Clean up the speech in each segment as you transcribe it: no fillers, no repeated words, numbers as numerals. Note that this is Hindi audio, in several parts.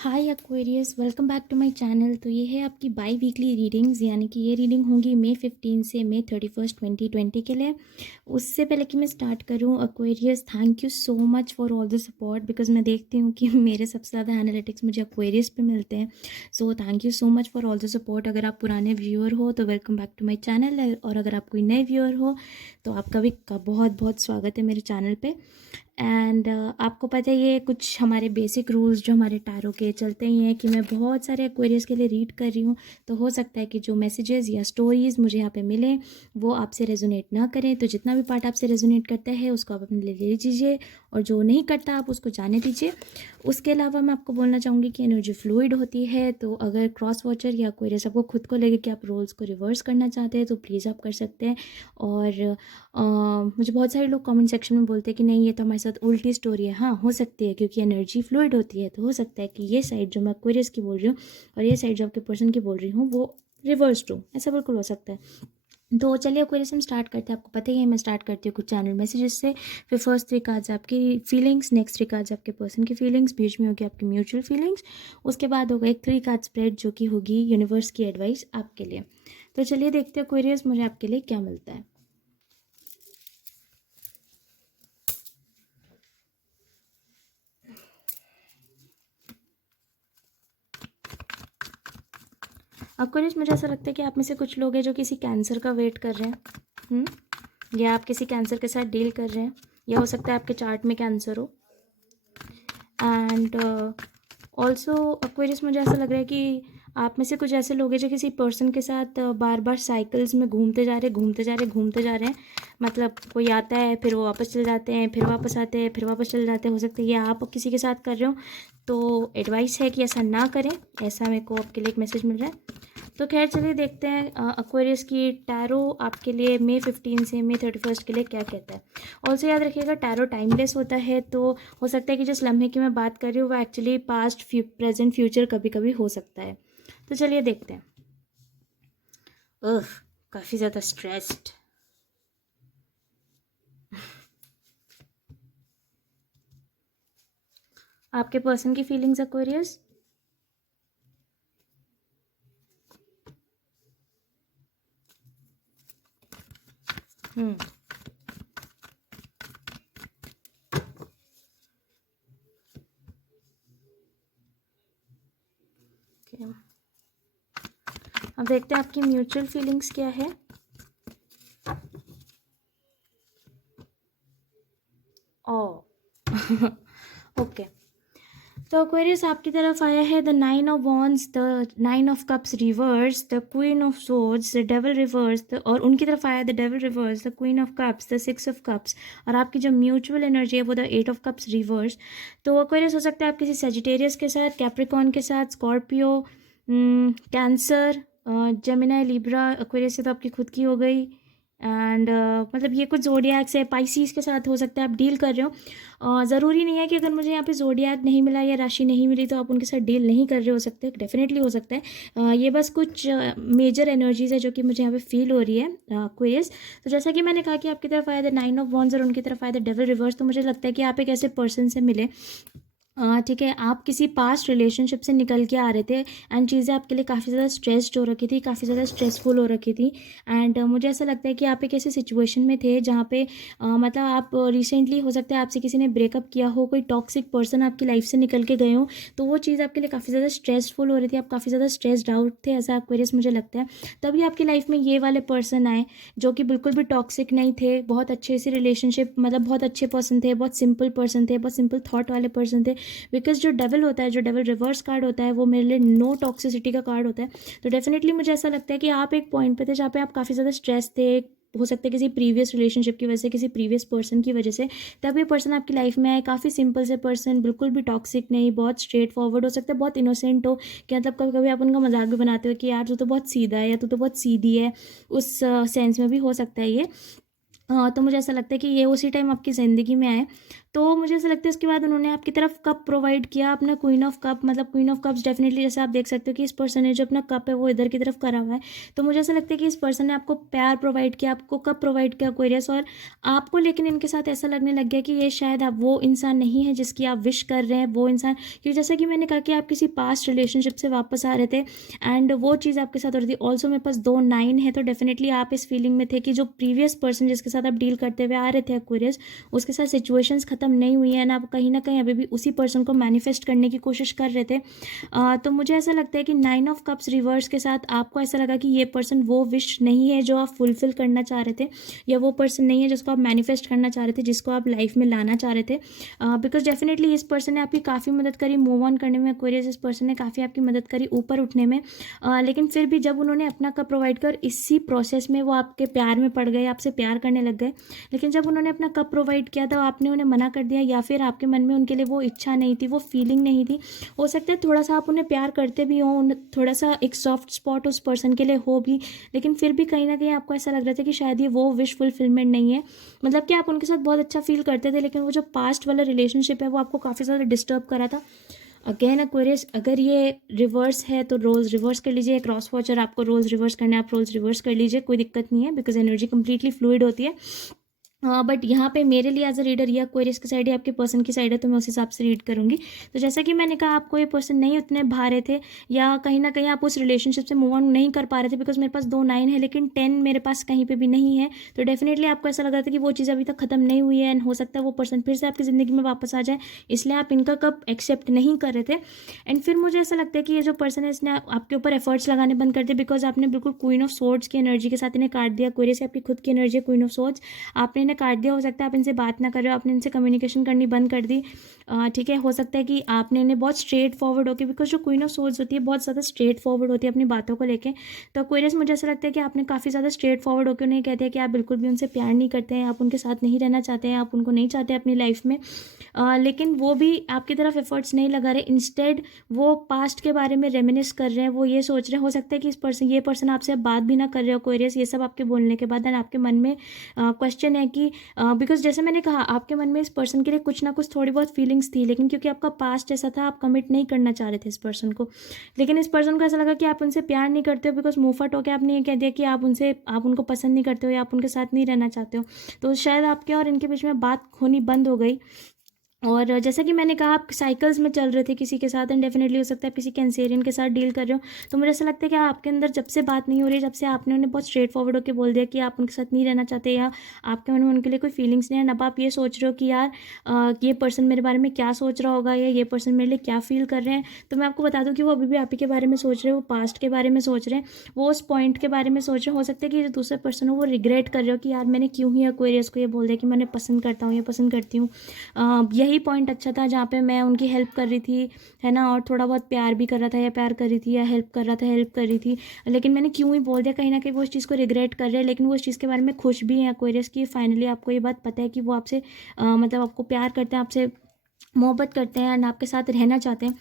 Hi Aquarius, welcome back to my channel. तो ये है आपकी बाई वीकली रीडिंग्स, यानी कि ये रीडिंग होंगी मई 15 से मई 31 2020 के लिए। उससे पहले कि मैं स्टार्ट करूँ, Aquarius thank you so much for all the support, because मैं देखती हूँ कि मेरे सबसे ज़्यादा एनालिटिक्स मुझे एक्वेरियस पे मिलते हैं। So thank you so much for all the support. अगर आप पुराने व्यूअर हो तो welcome back to my channel, और अगर आप कोई नए व्यूअर हो तो आपका भी बहुत बहुत स्वागत है मेरे चैनल पे। एंड आपको पता ही है कुछ हमारे बेसिक रूल्स जो हमारे टैरो के चलते ही हैं कि मैं बहुत सारे एक्वेरियस के लिए रीड कर रही हूँ। तो हो सकता है कि जो मैसेजेस या स्टोरीज़ मुझे यहाँ पे मिलें वो आपसे रेजोनेट ना करें, तो जितना भी पार्ट आपसे रेजोनेट करता है उसको आप अपने लिए ले लीजिए, और जो नहीं करता आप उसको जाने दीजिए। उसके अलावा मैं आपको बोलना चाहूँगी कि एनर्जी फ्लूइड होती है, तो अगर क्रॉस वॉचर या एक्वेरियस आपको खुद को लगे कि आप रोल्स को रिवर्स करना चाहते हैं तो प्लीज़ आप कर सकते हैं। और मुझे बहुत सारे लोग कमेंट सेक्शन में बोलते हैं कि नहीं, ये तो हमारे साथ उल्टी स्टोरी है। हाँ, हो सकती है, क्योंकि एनर्जी फ्लूइड होती है, तो हो सकता है कि ये साइड जो मैं एक्वेरियस की बोल रही हूँ और ये साइड जो आपके पर्सन की बोल रही हूँ वो रिवर्स्ड हो। ऐसा बिल्कुल हो सकता है। तो चलिए एक्वेरियस हम स्टार्ट करते हैं। आपको पता ही है मैं स्टार्ट करती हूँ कुछ चैनल मैसेजेस से। फिर फर्स्ट 3 कार्ड्स आपकी फीलिंग्स, नेक्स्ट 3 कार्ड्स आपके पर्सन की फीलिंग्स, बीच में होगी आपकी म्यूचुअल फीलिंग्स, उसके बाद होगा एक 3 कार्ड स्प्रेड जो कि होगी यूनिवर्स की एडवाइस आपके लिए। तो चलिए देखते हैं एक्वेरियस मुझे आपके लिए क्या मिलता है। एक्वेरियस, मुझे ऐसा लगता है कि आप में से कुछ लोग हैं जो किसी कैंसर का वेट कर रहे हैं, या आप किसी कैंसर के साथ डील कर रहे हैं, या हो सकता है आपके चार्ट में कैंसर हो। एंड ऑल्सो एक्वेरियस, मुझे ऐसा लग रहा है कि आप में से कुछ ऐसे लोग हैं जो किसी पर्सन के साथ बार बार साइकिल्स में घूमते जा रहे हैं। मतलब कोई आता है, फिर वो वापस चले जाते हैं, फिर वापस आते हैं, फिर वापस चले जाते हैं। हो सकता है ये आप किसी के साथ कर रहे हो, तो एडवाइस है कि ऐसा ना करें। ऐसा मेरे को आपके लिए एक मैसेज मिल रहा है। तो खैर चलिए देखते हैं एक्वेरियस की टैरो आपके लिए मई 15 से मई 31 के लिए क्या कहता है। ऑल्सो याद रखिएगा, टैरो टाइमलेस होता है, तो हो सकता है कि जिस लम्हे की मैं बात कर रही हूँ वो एक्चुअली पास्ट, प्रेजेंट, फ्यूचर कभी कभी हो सकता है। तो चलिए देखते हैं। काफ़ी ज़्यादा स्ट्रेस्ड। आपके पर्सन की फीलिंग्स एक्वेरियस। हम्म okay. अब देखते हैं आपकी म्यूचुअल फीलिंग्स क्या है। ओ ओके। तो एक्वेरियस आपकी तरफ आया है the 9 of wands, the 9 of cups reverse, the queen of swords, the devil reverse, और उनकी तरफ आया the devil reverse, the queen of cups, the 6 of cups, और आपकी जो म्यूचुअल एनर्जी है वो द 8 ऑफ कप्स रिवर्स। तो एक्वेरियस हो सकता है आप किसी सेजिटेरियस के साथ, कैप्रिकॉन के साथ, Scorpio, cancer, Gemini, Libra. Aquarius से तो आपकी खुद की हो गई। एंड मतलब ये कुछ जोडियाक्स है, पाइसीज के साथ हो सकता है आप डील कर रहे हो। ज़रूरी नहीं है कि अगर मुझे यहाँ पे जोडियाक नहीं मिला या राशि नहीं मिली तो आप उनके साथ डील नहीं कर रहे हो सकते, डेफिनेटली हो सकता है। ये बस कुछ मेजर एनर्जीज है जो कि मुझे यहाँ पे फील हो रही है क्वेरियस। तो जैसा कि मैंने कहा कि आपकी तरफ आया द 9 ऑफ वॉन्ड्स और उनकी तरफ आया द डेविल रिवर्स, तो मुझे लगता है कि आप एक ऐसे पर्सन से मिले, ठीक है, आप किसी पास्ट रिलेशनशिप से निकल के आ रहे थे, एंड चीज़ें आपके लिए काफ़ी ज़्यादा स्ट्रेस्ड हो रखी थी, काफ़ी ज़्यादा स्ट्रेसफुल हो रखी थी। एंड मुझे ऐसा लगता है कि आप एक ऐसे सिचुएशन में थे जहाँ पे मतलब आप रिसेंटली, हो सकता है आपसे किसी ने ब्रेकअप किया हो, कोई टॉक्सिक पर्सन आपकी लाइफ से निकल के गए हो, तो वो चीज़ आपके लिए काफ़ी ज़्यादा स्ट्रेसफुल हो रही थी, आप काफ़ी ज़्यादा स्ट्रेस्ड आउट थे, ऐसा एक्वेरियस मुझे लगता है। तभी आपकी लाइफ में ये वाले पर्सन आए जो कि बिल्कुल भी टॉक्सिक नहीं थे, बहुत अच्छे से रिलेशनशिप, मतलब बहुत अच्छे पर्सन थे, बहुत सिंपल पर्सन थे, बहुत सिंपल थॉट वाले पर्सन थे। बिकॉज जो डेविल होता है, जो डेविल रिवर्स कार्ड होता है, वो मेरे लिए नो टॉक्सिसिटी का कार्ड होता है। तो डेफिनेटली मुझे ऐसा लगता है कि आप एक पॉइंट पे थे जहाँ पे आप काफ़ी ज़्यादा स्ट्रेस थे, हो सकता है किसी प्रीवियस रिलेशनशिप की वजह से, किसी प्रीवियस पर्सन की वजह से। तब ये पर्सन आपकी लाइफ में आए, काफ़ी सिंपल से पर्सन, बिल्कुल भी टॉक्सिक नहीं, बहुत स्ट्रेट फॉरवर्ड, हो सकता है बहुत इनोसेंट हो, कि मतलब कभी कभी आप उनका मजाक भी बनाते हो कि यार तू तो बहुत सीधा है, या तू तो बहुत सीधी है, उस सेंस में भी हो सकता है ये। हाँ, तो मुझे ऐसा लगता है कि ये उसी टाइम आपकी ज़िंदगी में आए। तो मुझे ऐसा लगता है उसके बाद उन्होंने आपकी तरफ कप प्रोवाइड किया, अपना क्वीन ऑफ कप, मतलब क्वीन ऑफ कप्स डेफिनेटली जैसे आप देख सकते हो कि इस पर्सन ने जो अपना कप है वो इधर की तरफ करा हुआ है। तो मुझे ऐसा लगता है कि इस पर्सन ने आपको प्यार प्रोवाइड किया, आपको कप प्रोवाइड किया एक्वेरियस, और आपको लेकिन इनके साथ ऐसा लगने लग गया कि ये शायद आप वो इंसान नहीं है जिसकी आप विश कर रहे हैं, वो इंसान, क्योंकि जैसा कि मैंने कहा कि आप किसी पास्ट रिलेशनशिप से वापस आ रहे थे एंड वो चीज़ आपके साथ हो रही थी। ऑल्सो मेरे पास 2 9 है, तो डेफिनेटली आप इस फीलिंग में थे कि जो प्रीवियस पर्सन जिसके साथ आप डील करते हुए आ रहे थे एक्वेरियस, उसके साथ सिचुएशंस खत्म नहीं हुई है एंड आप कहीं ना कहीं अभी भी उसी पर्सन को मैनिफेस्ट करने की कोशिश कर रहे थे। तो मुझे ऐसा लगता है कि 9 ऑफ कप्स रिवर्स के साथ आपको ऐसा लगा कि ये पर्सन वो विश नहीं है जो आप फुलफिल करना चाह रहे थे, या वो पर्सन नहीं है जिसको आप मैनिफेस्ट करना चाह रहे थे, जिसको आप लाइफ में लाना चाह रहे थे। बिकॉज डेफिनेटली इस पर्सन ने आपकी काफ़ी मदद करी मूव ऑन करने में एक्वेरियस, इस पर्सन ने काफ़ी आपकी मदद करी ऊपर उठने में। लेकिन फिर भी जब उन्होंने अपना कप प्रोवाइड कर इसी प्रोसेस में वो आपके प्यार में पड़ गए, आपसे प्यार करने लग गए, लेकिन जब उन्होंने अपना कप प्रोवाइड किया तो आपने उन्हें मना कर दिया, या फिर आपके मन में उनके लिए वो इच्छा नहीं थी, वो फीलिंग नहीं थी। हो सकता है थोड़ा सा आप उन्हें प्यार करते भी हो, थोड़ा सा एक सॉफ्ट स्पॉट उस पर्सन के लिए हो भी, लेकिन फिर भी कहीं ना कहीं आपको ऐसा लग रहा था कि शायद ये वो विश फुलफिलमेंट नहीं है। मतलब कि आप उनके साथ बहुत अच्छा फील करते थे, लेकिन वो जो पास्ट वाला रिलेशनशिप है वो आपको काफ़ी ज़्यादा डिस्टर्ब करा था। अगेन एक्वेरियस, अगर ये रिवर्स है तो रोल्स रिवर्स कर लीजिए, क्रॉस वॉचर आपको रोल्स रिवर्स करने, आप रोल्स रिवर्स कर लीजिए, कोई दिक्कत नहीं है, बिकॉज एनर्जी कंप्लीटली फ्लूइड होती है। बट यहाँ पे मेरे लिए एज अ रीडर या क्वेरीज की साइड है, आपके पर्सन की साइड है, तो मैं उस हिसाब से रीड करूँगी। तो जैसा कि मैंने कहा, आपको ये पर्सन नहीं उतने भा रहे थे, या कहीं ना कहीं आप उस रिलेशनशिप से मूव ऑन नहीं कर पा रहे थे, बिकॉज मेरे पास 2 9 है लेकिन 10 मेरे पास कहीं पे भी नहीं है। तो डेफिनेटली आपको ऐसा लग रहा था कि वो चीज़ अभी तक खत्म नहीं हुई है एंड हो सकता है वो पर्सन फिर से आपकी ज़िंदगी में वापस आ जाए, इसलिए आप इनका कब एक्सेप्ट नहीं कर रहे थे। एंड फिर मुझे ऐसा लगता है कि ये जो पर्सन है इसने आपके ऊपर एफर्ट्स लगाने बंद कर दिए, बिकॉज आपने बिल्कुल क्वीन ऑफ सोर्ड्स की एनर्जी के साथ इन्हें काट दिया। क्वेरी से आपकी खुद की एनर्जी है क्वीन ऑफ सोर्ड्स, आपने इन्हें काट दिया। हो सकता है आप इनसे बात ना कर रहे हो, आपने इनसे कम्युनिकेशन करनी बंद कर दी। ठीक है, हो सकता है कि आपने इन्हें बहुत स्ट्रेट फॉरवर्ड होकर, बिकॉज जो क्वीन ऑफ सोर्ड्स होती है बहुत ज़्यादा स्ट्रेट फॉरवर्ड होती है अपनी बातों को लेके। तो क्वेरियस मुझे ऐसा लगता है कि आपने काफ़ी ज़्यादा स्ट्रेट फॉरवर्ड होकर उन्हें कहते हैं कि आप बिल्कुल भी उनसे प्यार नहीं करते हैं, आप उनके साथ नहीं रहना चाहते हैं, आप उनको नहीं चाहते अपनी लाइफ में। लेकिन वो भी आपकी तरफ एफर्ट्स नहीं लगा रहे, इंस्टेड वो पास्ट के बारे में रेमिनिस कर रहे हैं, वो ये सोच रहे हैं, हो सकता है कि ये पर्सन आपसे अब बात भी ना कर रहे हो क्वेरियस, ये सब आपके बोलने के बाद। एंड आपके मन में क्वेश्चन है कि बिकॉज जैसे मैंने कहा, आपके मन में इस पर्सन के लिए कुछ ना कुछ थोड़ी बहुत फीलिंग्स थी, लेकिन क्योंकि आपका पास्ट ऐसा था, आप कमिट नहीं करना चाह रहे थे इस पर्सन को। लेकिन इस पर्सन को ऐसा लगा कि आप उनसे प्यार नहीं करते हो, बिकॉज मुंहफट होकर आपने ये कह दिया कि आप उनको पसंद नहीं करते हो या आप उनके साथ नहीं रहना चाहते हो। तो शायद आपके और इनके बीच में बात होनी बंद हो गई। और जैसा कि मैंने कहा, आप साइकिल्स में चल रहे थे किसी के साथ, एंड डेफिनेटली हो सकता है आप किसी कैंसेरियन के साथ डील कर रहे हो। तो मुझे ऐसा लगता है कि आपके अंदर जब से बात नहीं हो रही, जब से आपने उन्हें बहुत स्ट्रेट फॉरवर्ड होकर बोल दिया कि आप उनके साथ नहीं रहना चाहते, या आपके मन में उनके लिए कोई फीलिंग्स नहीं है, अब आप ये सोच रहे हो कि यार ये पर्सन मेरे बारे में क्या सोच रहा होगा, या ये पर्सन मेरे लिए क्या फील कर रहे हैं। तो मैं आपको बता दूँ कि वो अभी भी आप ही के बारे में सोच रहे हो, वो पास्ट के बारे में सोच रहे हैं, वो उस पॉइंट के बारे में सोच रहे हैं। हो सकता है कि जो दूसरे पर्सन हो वो रिग्रेट कर रहे हो कि यार मैंने क्यों ही एक्वेरियस को ये बोल दिया कि मैं उन्हें पसंद करता हूँ या पसंद करती हूँ। यही पॉइंट अच्छा था जहाँ पे मैं उनकी हेल्प कर रही थी, है ना, और थोड़ा बहुत प्यार भी कर रहा था, या प्यार कर रही थी, या हेल्प कर रहा था, हेल्प कर रही थी, लेकिन मैंने क्यों ही बोल दिया। कहीं ना कहीं वो इस चीज़ को रिग्रेट कर रहे हैं, लेकिन वो इस चीज़ के बारे में खुश भी हैं एक्वेरियस की। फाइनली आपको ये बात पता है कि वो आपसे मतलब आपको प्यार करते हैं, आपसे मोहब्बत करते हैं एंड आपके साथ रहना चाहते हैं।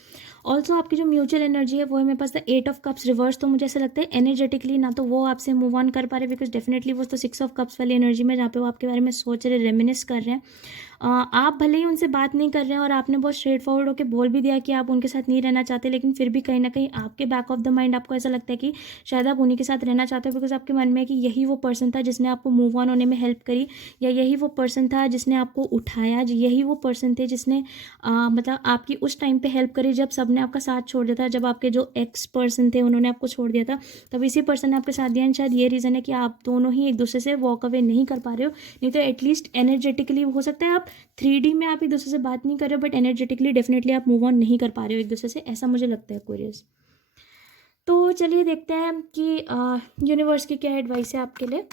ऑल्सो आपकी जो म्यूचुअल एनर्जी है वो है मेरे पास द 8 ऑफ कप्स रिवर्स। तो मुझे ऐसा लगता है एनर्जेटिकली ना तो वो आपसे मूव ऑन कर पा रहे, बिकॉज डेफिनेटली वो तो 6 ऑफ कप्स वाली एनर्जी में, जहाँ पे वो आपके बारे में सोच रहे, रेमिनिस कर रहे हैं। आप भले ही उनसे बात नहीं कर रहे हैं और आपने बहुत स्ट्रेट फॉरवर्ड होकर बोल भी दिया कि आप उनके साथ नहीं रहना चाहते, लेकिन फिर भी कहीं ना कहीं आपके बैक ऑफ द माइंड आपको ऐसा लगता है कि शायद आप उन्हीं के साथ रहना चाहते हो, बिकॉज आपके मन में है कि यही वो पर्सन था जिसने आपको मूव ऑन होने में हेल्प करी, या यही वो पर्सन था जिसने आपको उठाया, यही वो पर्सन थे जिसने मतलब आपकी उस टाइम पे हेल्प करी जब सबने आपका साथ छोड़ दिया था, जब आपके जो एक्स पर्सन थे उन्होंने आपको छोड़ दिया था, तब इसी पर्सन ने आपके साथ दिया। शायद ये रीज़न है कि आप दोनों ही एक दूसरे से वॉक अवे नहीं कर पा रहे हो, नहीं तो एटलीस्ट एनर्जेटिकली हो सकता है आप 3D में आप एक दूसरे से बात नहीं कर रहे हो, बट एनर्जेटिकली डेफिनेटली आप मूव ऑन नहीं कर पा रहे हो एक दूसरे से, ऐसा मुझे लगता है क्वेरियस। तो चलिए देखते हैं कि यूनिवर्स की क्या एडवाइस है आपके लिए।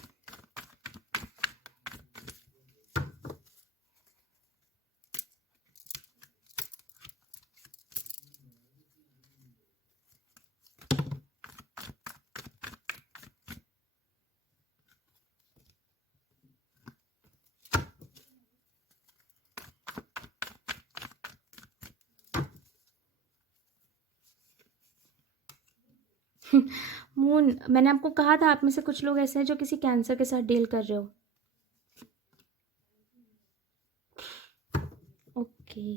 मून, मैंने आपको कहा था आप में से कुछ लोग ऐसे हैं जो किसी कैंसर के साथ डील कर रहे हो। ओके,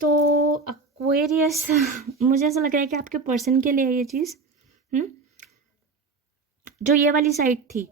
तो एक्वेरियस मुझे ऐसा लग रहा है कि आपके पर्सन के लिए है ये चीज़। जो ये वाली साइड थी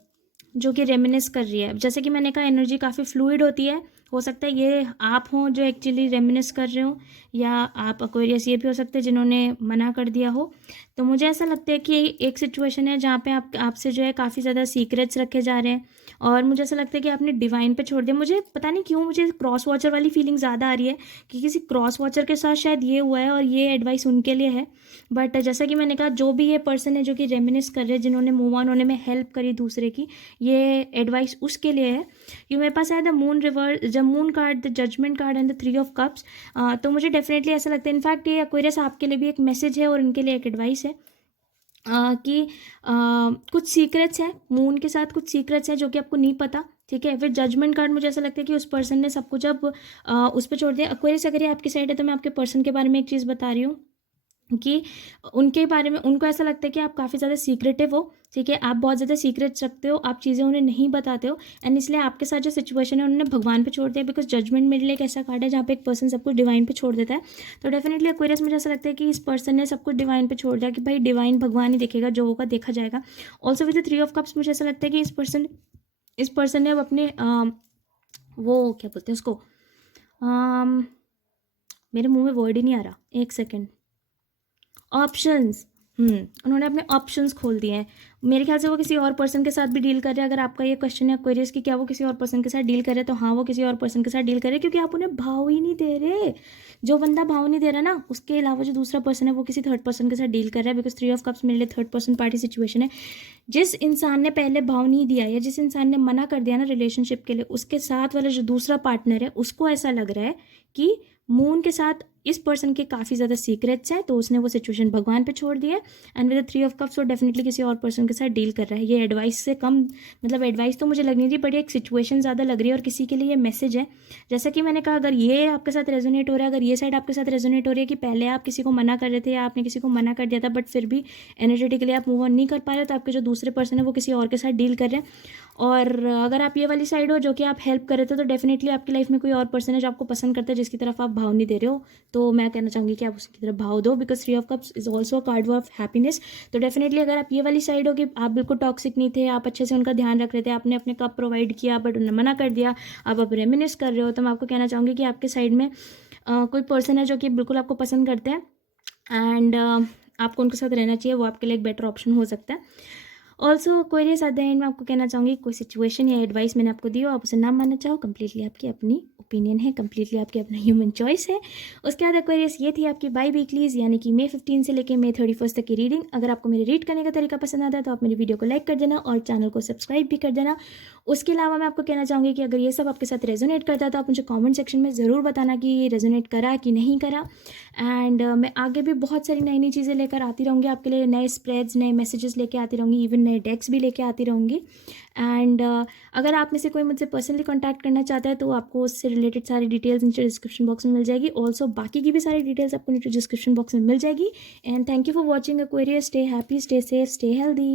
जो कि रेमिनिस कर रही है, जैसे कि मैंने कहा एनर्जी काफ़ी फ्लूइड होती है, हो सकता है ये आप हों जो एक्चुअली रेमिनिस कर रहे हो, या आप एक्वेरियस ये भी हो सकते हैं जिन्होंने मना कर दिया हो। तो मुझे ऐसा लगता है कि एक सिचुएशन है जहाँ पे आपसे जो है काफ़ी ज़्यादा सीक्रेट्स रखे जा रहे हैं, और मुझे ऐसा लगता है कि आपने डिवाइन पे छोड़ दिया। मुझे पता नहीं क्यों मुझे क्रॉस वॉचर वाली फीलिंग ज़्यादा आ रही है कि किसी क्रॉस वॉचर के साथ शायद ये हुआ है और ये एडवाइस उनके लिए है। बट जैसा कि मैंने कहा, जो भी ये पर्सन है जो कि रेमिनिस कर रहे हैं, जिन्होंने मूव ऑन होने में हेल्प करी दूसरे की, ये एडवाइस उसके लिए है। क्योंकि मेरे पास है the moon reverse, the moon card, the judgment card and the 3 of cups. तो मुझे डेफिनेटली ऐसा लगता है, इनफैक्ट ये एक्वेरियस आपके लिए भी एक मैसेज है और उनके लिए एक एडवाइस है कि कुछ सीक्रेट्स हैं मून के साथ, कुछ सीक्रेट्स हैं जो कि आपको नहीं पता, ठीक है। फिर जजमेंट कार्ड, मुझे ऐसा लगता है कि उस पर्सन ने सब कुछ अब उस पर छोड़ दिया। एक्वेरियस अगर ये आपकी साइड है तो मैं आपके पर्सन के बारे में एक चीज़ बता रही हूँ कि उनके बारे में, उनको ऐसा लगता है कि आप काफ़ी ज़्यादा सीक्रेटिव हो, ठीक है, आप बहुत ज़्यादा सीक्रेट्स रखते हो, आप चीज़ें उन्हें नहीं बताते हो, एंड इसलिए आपके साथ जो सिचुएशन है उन्होंने भगवान पे छोड़ दिया। बिकॉज जजमेंट मेरे लिए एक ऐसा कार्ड है जहाँ पे एक पर्सन सब कुछ डिवाइन पे छोड़ देता है। तो डेफिनेटली एक्वेरियस, मुझे ऐसा लगता है कि इस पर्सन ने सब कुछ डिवाइन पे छोड़ दिया कि भाई डिवाइन, भगवान ही देखेगा, जो होगा देखा जाएगा। Also with the 3 of cups, मुझे ऐसा लगता है कि इस पर्सन ने अब अपने वो क्या बोलते हैं उसको, मेरे मुंह में वर्ड ही नहीं आ रहा, एक सेकेंड, ऑप्शंस। उन्होंने अपने ऑप्शंस खोल दिए हैं। मेरे ख्याल से वो किसी और पर्सन के साथ भी डील कर रहे हैं। अगर आपका ये क्वेश्चन है एक्वेरियस कि क्या वो किसी और पर्सन के साथ डील कर रहे हैं, तो हाँ, वो किसी और पर्सन के साथ डील कर रहे हैं, क्योंकि आप उन्हें भाव ही नहीं दे रहे। जो बंदा भाव नहीं दे रहा ना, उसके अलावा जो दूसरा पर्सन है वो किसी थर्ड पर्सन के साथ डील कर रहा है। बिकॉज 3 ऑफ कप्स मेरे लिए थर्ड पर्सन पार्टी सिचुएशन है। जिस इंसान ने पहले भाव नहीं दिया या जिस इंसान ने मना कर दिया ना रिलेशनशिप के लिए, उसके साथ वाला जो दूसरा पार्टनर है उसको ऐसा लग रहा है कि मून के साथ इस पर्सन के काफ़ी ज़्यादा सीक्रेट्स हैं, तो उसने वो सिचुएशन भगवान पे छोड़ दिया। एंड विद 3 ऑफ कप्स वो डेफिनेटली किसी और पर्सन के साथ डील कर रहा है। ये एडवाइस से कम, मतलब एडवाइस तो मुझे लग नहीं रही, बट एक सिचुएशन ज़्यादा लग रही है और किसी के लिए ये मैसेज है। जैसा कि मैंने कहा, अगर ये आपके साथ रेजोनेट हो रहा है, अगर ये साइड आपके साथ रेजोनेट हो रही है कि पहले आप किसी को मना कर रहे थे या आपने किसी को मना कर दिया था, बट फिर भी एनर्जेटिकली आप मूव ऑन नहीं कर पा रहे हो, तो आपके जो दूसरे पर्सन है वो किसी और के साथ डील कर रहे हैं। और अगर आप ये वाली साइड हो जो कि आप हेल्प कर रहे थे, तो डेफिनेटली आपकी लाइफ में कोई और पर्सन है जो आपको पसंद करता है, जिसकी तरफ आप भाव नहीं दे रहे हो। तो मैं कहना चाहूँगी कि आप उसकी तरफ भाव दो, because 3 of cups is also a card of happiness. तो डेफिनेटली अगर आप ये वाली साइड हो कि आप बिल्कुल टॉक्सिक नहीं थे, आप अच्छे से उनका ध्यान रख रहे थे, आपने अपने कप प्रोवाइड किया बट उन्होंने मना कर दिया, आप अब रेमिनिस कर रहे हो, तो मैं आपको कहना चाहूँगी कि आपके साइड में कोई पर्सन है जो कि बिल्कुल आपको पसंद करते हैं, एंड आपको उनके साथ रहना चाहिए, वो आपके लिए एक बेटर ऑप्शन हो सकता है। Also Aquarius, at the end मैं आपको कहना चाहूँगी, कोई सिचुएशन या एडवाइस मैंने आपको दी हो, आप उसे ना मानना चाहो, कंप्लीटली आपकी अपनी ओपिनियन है, कंप्लीटली आपकी अपना ह्यूमन चॉइस है। उसके बाद एक्वेरियस, ये थी आपकी बाई वीकलीज, यानी कि May 15 से लेकर May 31 तक की रीडिंग। अगर आपको मेरे रीड करने का तरीका पसंद आता है तो आप मेरी वीडियो को लाइक कर देना और चैनल को सब्सक्राइब भी कर देना। उसके अलावा मैं आपको कहना चाहूँगी कि अगर ये सब आपके साथ रेजोनेट करता है तो आप मुझे कॉमेंट सेक्शन में ज़रूर बताना कि ये रेजोनेट करा कि नहीं करा। एंड मैं आगे भी बहुत सारी नई नई चीज़ें लेकर आती रहूँगी आपके लिए, नए स्प्रेड्स, नए मैसेजेस लेके आती रहूँगी, इवन नए डेक्स भी लेके आती रहूँगी। एंड अगर आप में से कोई मुझसे पर्सनली कॉन्टैक्ट करना चाहता है तो आपको उससे रिलेटेड सारी डिटेल्स नीचे डिस्क्रिप्शन बॉक्स में मिल जाएगी। ऑल्सो बाकी की भी सारी डिटेल्स आपको नीचे डिस्क्रिप्शन बॉक्स में मिल जाएगी। And thank you for watching Aquarius. Stay happy, stay safe, stay healthy.